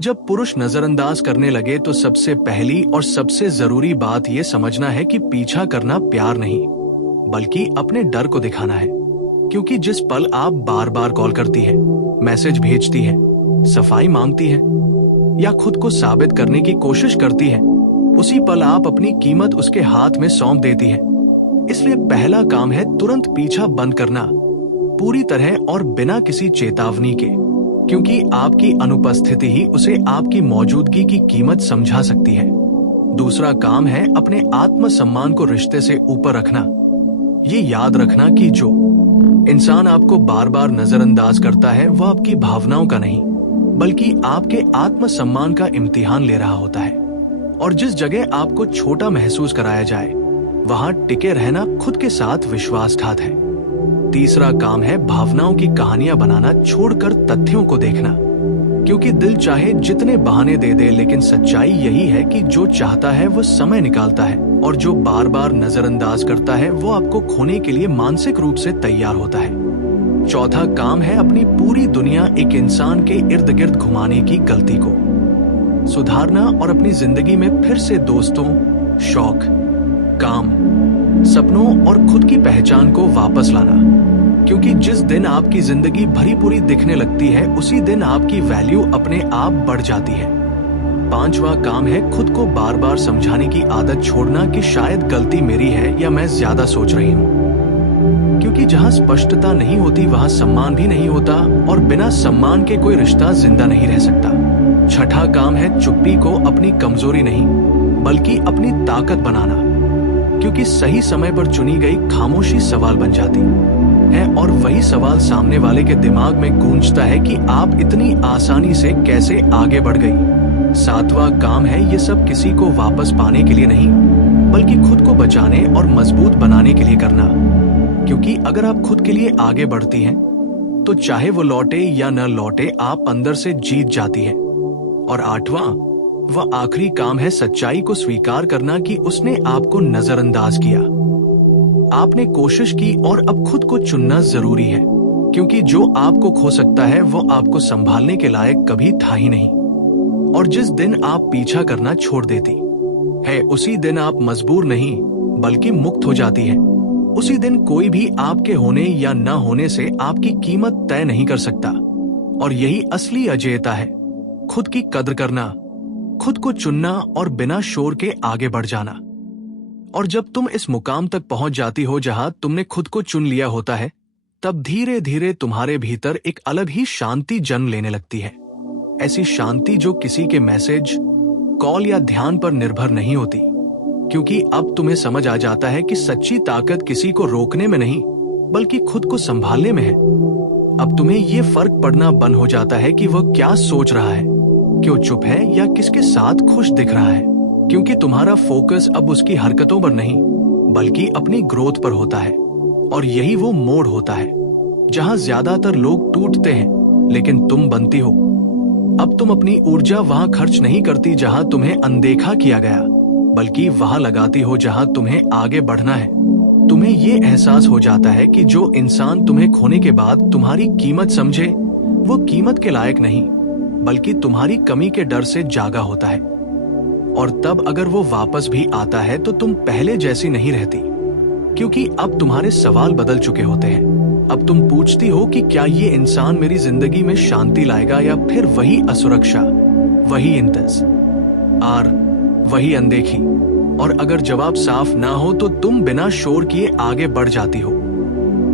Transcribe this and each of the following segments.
जब पुरुष नजरअंदाज करने लगे तो सबसे पहली और सबसे जरूरी बात यह समझना है कि पीछा करना प्यार नहीं, बल्कि अपने डर को दिखाना है। क्योंकि जिस पल आप बार बार कॉल करती है, मैसेज भेजती है, सफाई मांगती है या खुद को साबित करने की कोशिश करती है, उसी पल आप अपनी कीमत उसके हाथ में सौंप देती है। इसलिए पहला काम है तुरंत पीछा बंद करना, पूरी तरह और बिना किसी चेतावनी के, क्योंकि आपकी अनुपस्थिति ही उसे आपकी मौजूदगी की कीमत समझा सकती है। दूसरा काम है अपने आत्मसम्मान को रिश्ते से ऊपर रखना। ये याद रखना कि जो इंसान आपको बार बार नजरअंदाज करता है वह आपकी भावनाओं का नहीं, बल्कि आपके आत्मसम्मान का इम्तिहान ले रहा होता है। और जिस जगह आपको छोटा महसूस कराया जाए, वहां टिके रहना खुद के साथ विश्वासघात है। तीसरा काम है भावनाओं की कहानियां बनाना छोड़कर तथ्यों को देखना। क्योंकि दिल चाहे जितने बहाने दे दे, लेकिन सच्चाई यही है कि जो चाहता है वो समय निकालता है, और जो बार बार नजरअंदाज करता है वो आपको खोने के लिए मानसिक रूप से तैयार होता है। चौथा काम है अपनी पूरी दुनिया एक इंसान के इर्द गिर्द घुमाने की गलती को सुधारना और अपनी जिंदगी में फिर से दोस्तों, शौक, काम, सपनों और खुद की पहचान को वापस लाना। क्योंकि जिस दिन आपकी जिंदगी भरी पूरी दिखने लगती है, उसी दिन आपकी वैल्यू अपने आप बढ़ जाती है। पांचवा काम है खुद को बार बार समझाने की आदत छोड़ना कि शायद गलती मेरी है या मैं ज्यादा सोच रही हूँ। क्योंकि जहाँ स्पष्टता नहीं होती वहाँ सम्मान भी नहीं होता, और बिना सम्मान के कोई रिश्ता जिंदा नहीं रह सकता। छठा काम है चुप्पी को अपनी कमजोरी नहीं, बल्कि अपनी ताकत बनाना। क्योंकि सही समय पर चुनी गई खामोशी सवाल बन जाती है, और वही सवाल सामने वाले के दिमाग में गूंजता है कि आप इतनी आसानी से कैसे आगे बढ़ गई। सातवां काम है ये सब किसी को वापस पाने के लिए नहीं, बल्कि खुद को बचाने और मजबूत बनाने के लिए करना। क्योंकि अगर आप खुद के लिए आगे बढ़ती हैं, तो चाहे वो लौटे या न लौटे, आप अंदर से जीत जाती हैं। और आठवां वह आखिरी काम है सच्चाई को स्वीकार करना कि उसने आपको नजरअंदाज किया। आपने कोशिश की और अब खुद को चुनना जरूरी है। क्योंकि जो आपको खो सकता है वो आपको संभालने के लायक कभी था ही नहीं। और जिस दिन आप पीछा करना छोड़ देती है, उसी दिन आप मजबूर नहीं बल्कि मुक्त हो जाती है। उसी दिन कोई भी आपके होने या न होने से आपकी कीमत तय नहीं कर सकता। और यही असली अजेयता है, खुद की कद्र करना, खुद को चुनना और बिना शोर के आगे बढ़ जाना। और जब तुम इस मुकाम तक पहुंच जाती हो जहां तुमने खुद को चुन लिया होता है, तब धीरे धीरे तुम्हारे भीतर एक अलग ही शांति जन्म लेने लगती है। ऐसी शांति जो किसी के मैसेज, कॉल या ध्यान पर निर्भर नहीं होती। क्योंकि अब तुम्हें समझ आ जाता है कि सच्ची ताकत किसी को रोकने में नहीं, बल्कि खुद को संभालने में है। अब तुम्हें ये फर्क पड़ना बंद हो जाता है कि वह क्या सोच रहा है, क्यों चुप है या किसके साथ खुश दिख रहा है। क्योंकि तुम्हारा फोकस अब उसकी हरकतों पर नहीं, बल्कि अपनी ग्रोथ पर होता है। और यही वो मोड़ होता है जहां ज्यादातर लोग टूटते हैं, लेकिन तुम बनती हो। अब तुम अपनी ऊर्जा वहां खर्च नहीं करती जहां तुम्हें अनदेखा किया गया, बल्कि वहां लगाती हो जहां तुम्हें आगे बढ़ना है। तुम्हें ये एहसास हो जाता है कि जो इंसान तुम्हें खोने के बाद तुम्हारी कीमत समझे, वो कीमत के लायक नहीं, बल्कि तुम्हारी कमी के डर से जागा होता है। और तब अगर वो वापस भी आता है तो तुम पहले जैसी नहीं रहती। क्योंकि अब तुम्हारे सवाल बदल चुके होते हैं। अब तुम पूछती हो कि क्या ये इंसान मेरी जिंदगी में शांति लाएगा, या फिर वही असुरक्षा, वही इंतजार, वही अनदेखी। और अगर जवाब साफ ना हो तो तुम बिना शोर किए आगे बढ़ जाती हो।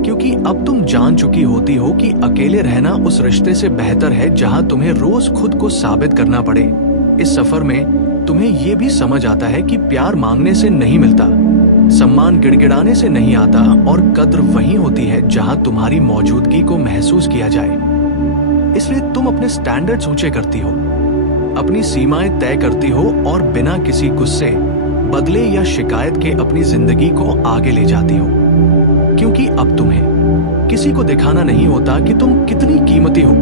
क्योंकि अब तुम जान चुकी होती हो कि अकेले रहना उस रिश्ते से बेहतर है जहां तुम्हें रोज खुद को साबित करना पड़े। इस सफर में तुम्हें ये भी समझ आता है कि प्यार मांगने से नहीं मिलता, सम्मान गिड़गिड़ाने से नहीं आता, और कद्र वही होती है जहां तुम्हारी मौजूदगी को महसूस किया जाए। इसलिए तुम अपने स्टैंडर्ड्स ऊंचे करती हो, अपनी सीमाएं तय करती हो, और बिना किसी गुस्से, बदले या शिकायत के अपनी जिंदगी को आगे ले जाती हो। क्योंकि अब तुम्हें किसी को दिखाना नहीं होता कि तुम कितनी कीमती हो।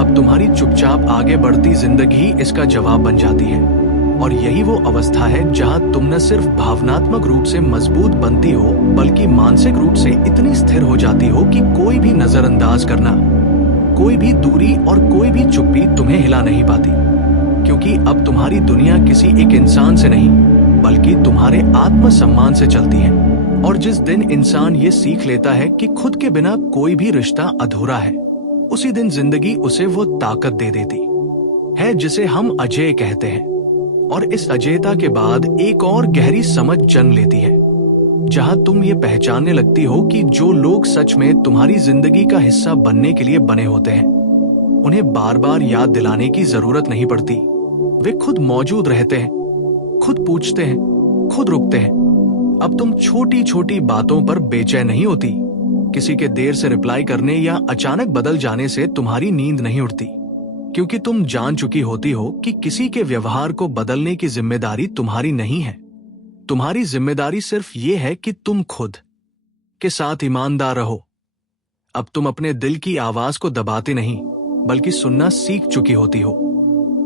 अब तुम्हारी चुपचाप आगे बढ़ती जिंदगी इसका जवाब बन जाती है। और यही वो अवस्था है जहां तुम न सिर्फ भावनात्मक रूप से मजबूत बनती हो, बल्कि मानसिक रूप से इतनी स्थिर हो जाती हो कि कोई भी नजरअंदाज करना कोई भी दूरी और कोई भी चुप्पी तुम्हें हिला नहीं पाती, क्योंकि अब तुम्हारी दुनिया किसी एक इंसान से नहीं बल्कि तुम्हारे आत्मसम्मान से चलती है। और जिस दिन इंसान ये सीख लेता है कि खुद के बिना कोई भी रिश्ता अधूरा है, उसी दिन जिंदगी उसे वो ताकत दे देती है जिसे हम अजेय कहते हैं। और इस अजेयता के बाद एक और गहरी समझ जन्म लेती है, जहां तुम ये पहचानने लगती हो कि जो लोग सच में तुम्हारी जिंदगी का हिस्सा बनने के लिए बने होते हैं, उन्हें बार बार याद दिलाने की जरूरत नहीं पड़ती। वे खुद मौजूद रहते हैं, खुद पूछते हैं, खुद रुकते हैं। अब तुम छोटी छोटी बातों पर बेचैन नहीं होती, किसी के देर से रिप्लाई करने या अचानक बदल जाने से तुम्हारी नींद नहीं उड़ती, क्योंकि तुम जान चुकी होती हो कि किसी के व्यवहार को बदलने की जिम्मेदारी तुम्हारी नहीं है। तुम्हारी जिम्मेदारी सिर्फ ये है कि तुम खुद के साथ ईमानदार रहो। अब तुम अपने दिल की आवाज को दबाते नहीं बल्कि सुनना सीख चुकी होती हो।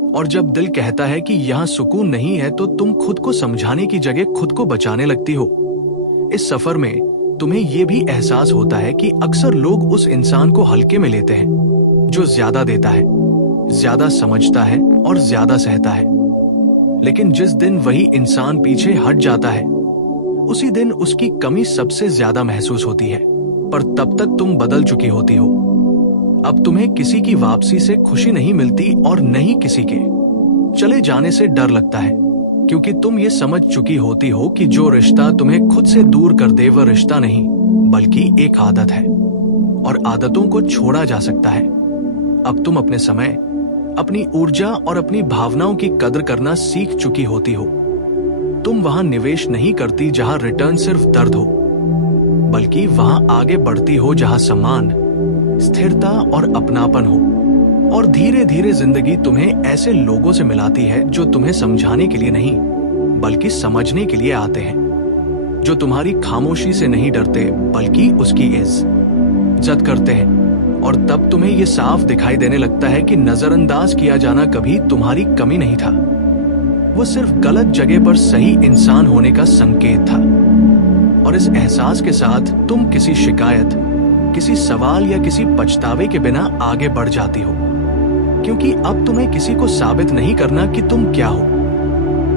और जब दिल कहता है कि यहां सुकून नहीं है, तो तुम खुद को समझाने की जगह खुद को बचाने लगती हो। इस सफर में तुम्हें यह भी एहसास होता है कि अक्सर लोग उस इंसान को हल्के में लेते हैं जो ज्यादा देता है, ज्यादा समझता है और ज्यादा सहता है। लेकिन जिस दिन वही इंसान पीछे हट जाता है, उसी दिन उसकी कमी सबसे ज्यादा महसूस होती है। पर तब तक तुम बदल चुकी होती हो। अब तुम्हें किसी की वापसी से खुशी नहीं मिलती और नहीं किसी के चले जाने से डर लगता है, क्योंकि तुम ये समझ चुकी होती हो कि जो रिश्ता तुम्हें खुद से दूर कर दे वह रिश्ता नहीं बल्कि एक आदत है, और आदतों को छोड़ा जा सकता है। अब तुम अपने समय, अपनी ऊर्जा और अपनी भावनाओं की कदर करना सीख चुकी होती हो। तुम वहां निवेश नहीं करती जहां रिटर्न सिर्फ दर्द हो, बल्कि वहां आगे बढ़ती हो जहां सम्मान, स्थिरता और अपनापन हो। और धीरे धीरे जिंदगी तुम्हें ऐसे लोगों से मिलाती है जो तुम्हें समझाने के लिए नहीं बल्कि समझने के लिए आते हैं, जो तुम्हारी खामोशी से नहीं डरते बल्कि उसकी इज्जत करते हैं। और तब तुम्हें यह साफ दिखाई देने लगता है कि नजरअंदाज किया जाना कभी तुम्हारी कमी नहीं था, वो सिर्फ गलत जगह पर सही इंसान होने का संकेत था। और इस एहसास के साथ तुम किसी शिकायत, किसी सवाल या किसी पछतावे के बिना आगे बढ़ जाती हो, क्योंकि अब तुम्हें किसी को साबित नहीं करना कि तुम क्या हो।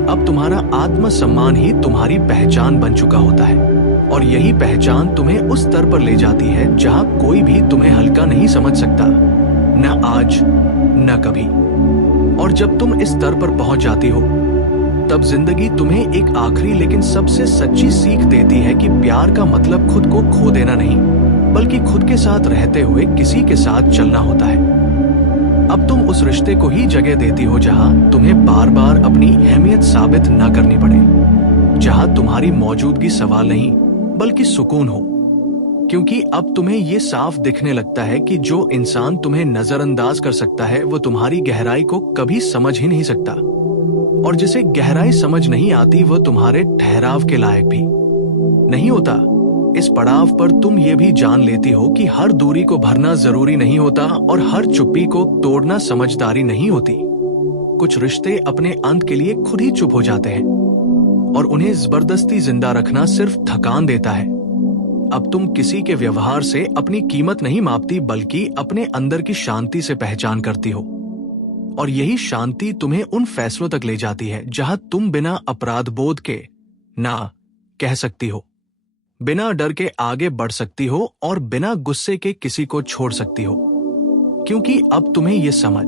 अब तुम्हारा आत्मसम्मान ही तुम्हारी पहचान बन चुका होता है, और यही पहचान तुम्हें उस स्तर पर ले जाती है जहां कोई भी तुम्हें हल्का नहीं समझ सकता, न आज न कभी। और जब तुम इस स्तर पर पहुंच जाती हो, तब जिंदगी तुम्हें एक आखिरी लेकिन सबसे सच्ची सीख देती है कि प्यार का मतलब खुद को खो देना नहीं बल्कि खुद के साथ रहते हुए किसी के साथ चलना होता है। अब तुम उस रिश्ते को ही जगह देती हो जहां तुम्हें बार बार अपनी अहमियत साबित न करनी पड़े, जहां तुम्हारी मौजूदगी सवाल नहीं बल्कि सुकून हो, क्योंकि अब तुम्हें ये साफ दिखने लगता है कि जो इंसान तुम्हें नजरअंदाज कर सकता है वो तुम्हारी गहराई को कभी समझ ही नहीं सकता, और जिसे गहराई समझ नहीं आती वो तुम्हारे ठहराव के लायक भी नहीं होता। इस पड़ाव पर तुम ये भी जान लेती हो कि हर दूरी को भरना जरूरी नहीं होता और हर चुप्पी को तोड़ना समझदारी नहीं होती। कुछ रिश्ते अपने अंत के लिए खुद ही चुप हो जाते हैं, और उन्हें जबरदस्ती जिंदा रखना सिर्फ थकान देता है। अब तुम किसी के व्यवहार से अपनी कीमत नहीं मापती बल्कि अपने अंदर की शांति से पहचान करती हो, और यही शांति तुम्हें उन फैसलों तक ले जाती है जहां तुम बिना अपराध बोध के ना कह सकती हो, बिना डर के आगे बढ़ सकती हो और बिना गुस्से के किसी को छोड़ सकती हो, क्योंकि अब तुम्हें यह समझ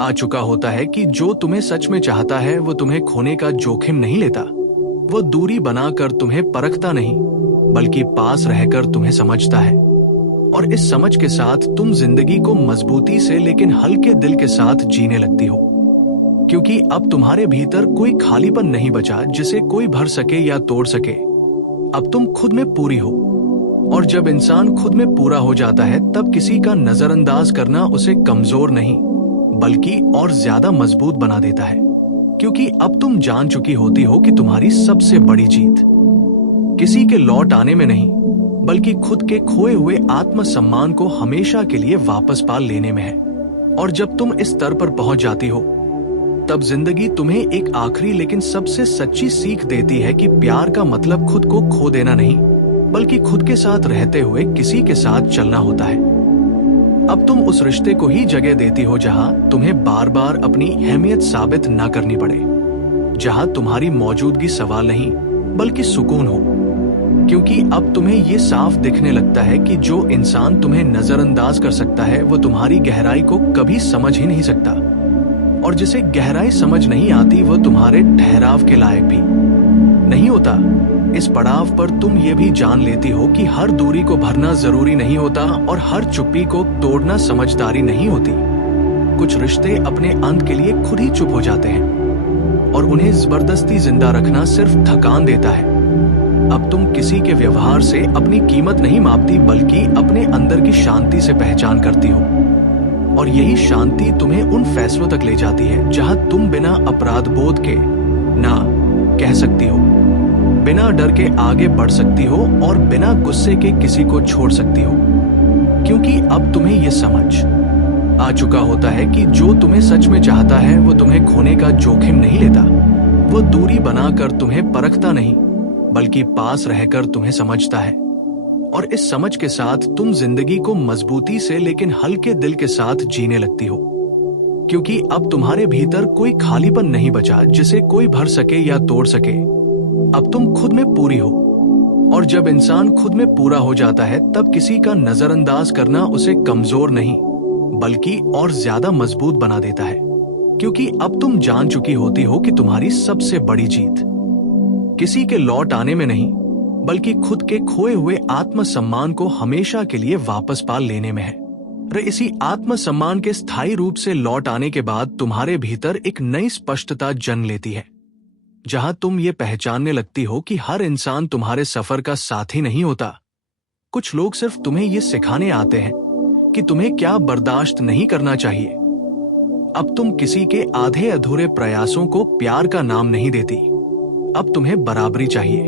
आ चुका होता है कि जो तुम्हें सच में चाहता है वो तुम्हें खोने का जोखिम नहीं लेता। वो दूरी बनाकर तुम्हें परखता नहीं बल्कि पास रहकर तुम्हें समझता है। और इस समझ के साथ तुम जिंदगी को मजबूती से लेकिन हल्के दिल के साथ जीने लगती हो, क्योंकि अब तुम्हारे भीतर कोई खालीपन नहीं बचा जिसे कोई भर सके या तोड़ सके। अब तुम खुद में पूरी हो, और जब इंसान खुद में पूरा हो जाता है तब किसी का नजरअंदाज करना उसे कमजोर नहीं बल्कि और ज्यादा मजबूत बना देता है, क्योंकि अब तुम जान चुकी होती हो कि तुम्हारी सबसे बड़ी जीत किसी के लौट आने में नहीं बल्कि खुद के खोए हुए आत्मसम्मान को हमेशा के लिए वापस पा लेने में है। और जब तुम इस स्तर पर पहुंच जाती हो, तब जिंदगी तुम्हें एक आखिरी लेकिन सबसे सच्ची सीख देती है कि प्यार का मतलब खुद को खो देना नहीं बल्कि खुद के साथ रहते हुए किसी के साथ चलना होता है। अब तुम उस रिश्ते को ही जगह देती हो जहां तुम्हें बार बार अपनी अहमियत साबित ना करनी पड़े, जहां तुम्हारी मौजूदगी सवाल नहीं बल्कि सुकून हो। क्योंकि अब तुम्हें ये साफ दिखने लगता है कि जो इंसान तुम्हें नजरअंदाज कर सकता है वो तुम्हारी गहराई को कभी समझ ही नहीं सकता, और जिसे गहराई समझ नहीं आती वो तुम्हारे ठहराव के लायक भी नहीं होता। इस पड़ाव पर तुम ये भी जान लेती हो कि हर दूरी को भरना जरूरी नहीं होता और हर चुप्पी को तोड़ना समझदारी नहीं होती। कुछ रिश्ते अपने अंत के लिए खुद ही चुप हो जाते हैं और उन्हें जबरदस्ती जिंदा रखना सिर्फ थकान देता है। अब तुम किसी के व्यवहार से अपनी कीमत नहीं मापती बल्कि अपने अंदर की शांति से पहचान करती हो, और यही शांति तुम्हें उन फैसलों तक ले जाती है जहां तुम बिना अपराध बोध के ना कह सकती हो, बिना डर के आगे बढ़ सकती हो और बिना गुस्से के किसी को छोड़ सकती हो। क्योंकि अब तुम्हें यह समझ आ चुका होता है कि जो तुम्हें सच में चाहता है वो तुम्हें खोने का जोखिम नहीं लेता। वो दूरी बनाकर तुम्हें परखता नहीं बल्कि पास रहकर तुम्हें समझता है, और इस समझ के साथ तुम जिंदगी को मजबूती से लेकिन हल्के दिल के साथ जीने लगती हो। क्योंकि अब तुम्हारे भीतर कोई खालीपन नहीं बचा जिसे कोई भर सके या तोड़ सके। अब तुम खुद में पूरी हो, और जब इंसान खुद में पूरा हो जाता है तब किसी का नजरअंदाज करना उसे कमजोर नहीं बल्कि और ज्यादा मजबूत बना देता है। क्योंकि अब तुम जान चुकी होती हो कि तुम्हारी सबसे बड़ी जीत किसी के लौट आने में नहीं बल्कि खुद के खोए हुए आत्मसम्मान को हमेशा के लिए वापस पा लेने में है। और इसी आत्मसम्मान के स्थायी रूप से लौट आने के बाद तुम्हारे भीतर एक नई स्पष्टता जन्म लेती है, जहां तुम ये पहचानने लगती हो कि हर इंसान तुम्हारे सफर का साथी नहीं होता। कुछ लोग सिर्फ तुम्हें ये सिखाने आते हैं कि तुम्हें क्या बर्दाश्त नहीं करना चाहिए। अब तुम किसी के आधे अधूरे प्रयासों को प्यार का नाम नहीं देती। अब तुम्हें बराबरी चाहिए,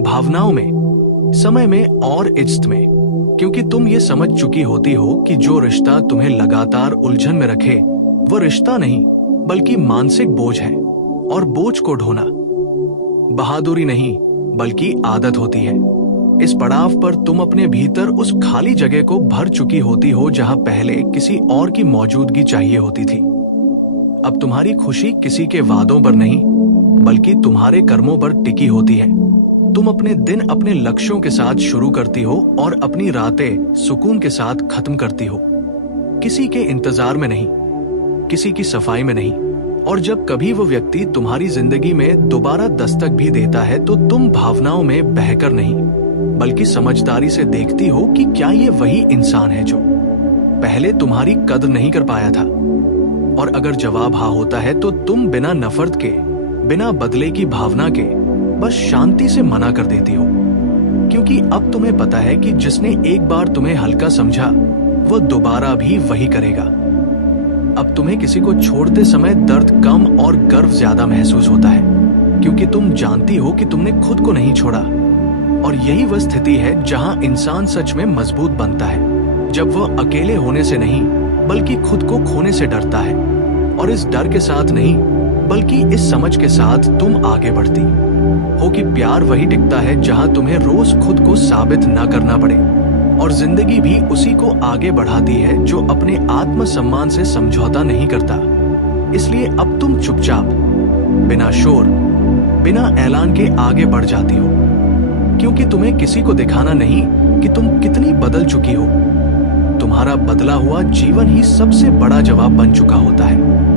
भावनाओं में, समय में और इज्जत में। क्योंकि तुम ये समझ चुकी होती हो कि जो रिश्ता तुम्हें लगातार उलझन में रखे वो रिश्ता नहीं बल्कि मानसिक बोझ है, और बोझ को ढोना बहादुरी नहीं बल्कि आदत होती है। इस पड़ाव पर तुम अपने भीतर उस खाली जगह को भर चुकी होती हो जहां पहले किसी और की मौजूदगी चाहिए होती थी। अब तुम्हारी खुशी किसी के वादों पर नहीं बल्कि तुम्हारे कर्मों पर टिकी होती है। तुम अपने दिन अपने लक्ष्यों के साथ शुरू करती हो और अपनी रातें सुकून के साथ खत्म करती हो, किसी के इंतजार में नहीं, किसी की सफाई में नहीं। और जब कभी वो व्यक्ति तुम्हारी जिंदगी में दोबारा दस्तक भी देता है तो तुम भावनाओं में बहकर नहीं बल्कि समझदारी से देखती हो कि क्या ये वही इंसान है जो पहले तुम्हारी कदर नहीं कर पाया था। और अगर जवाब हाँ होता है तो तुम बिना नफरत के, बिना बदले की भावना के बस शांति से मना कर देती हो। क्योंकि अब तुम्हें पता है कि जिसने एक बार तुम्हें हल्का समझा वो दोबारा भी वही करेगा। अब तुम्हें किसी को छोड़ते समय दर्द कम और गर्व ज्यादा महसूस होता है, क्योंकि तुम जानती हो कि तुमने खुद को नहीं छोड़ा। और यही वह स्थिति है जहां इंसान सच में मजबूत बनता है, जब वह अकेले होने से नहीं बल्कि खुद को खोने से डरता है। और इस डर के साथ नहीं बल्कि इस समझ के साथ तुम आगे बढ़ती हो कि प्यार वही टिकता है जहां तुम्हें रोज खुद को साबित ना करना पड़े, और जिंदगी भी उसी को आगे बढ़ाती है जो अपने आत्मसम्मान से समझौता नहीं करता। इसलिए अब तुम चुपचाप, बिना शोर, बिना ऐलान के आगे बढ़ जाती हो, क्योंकि तुम्हें किसी को दिखाना नहीं कि तुम कितनी बदल चुकी हो। तुम्हारा बदला हुआ जीवन ही सबसे बड़ा जवाब बन चुका होता है।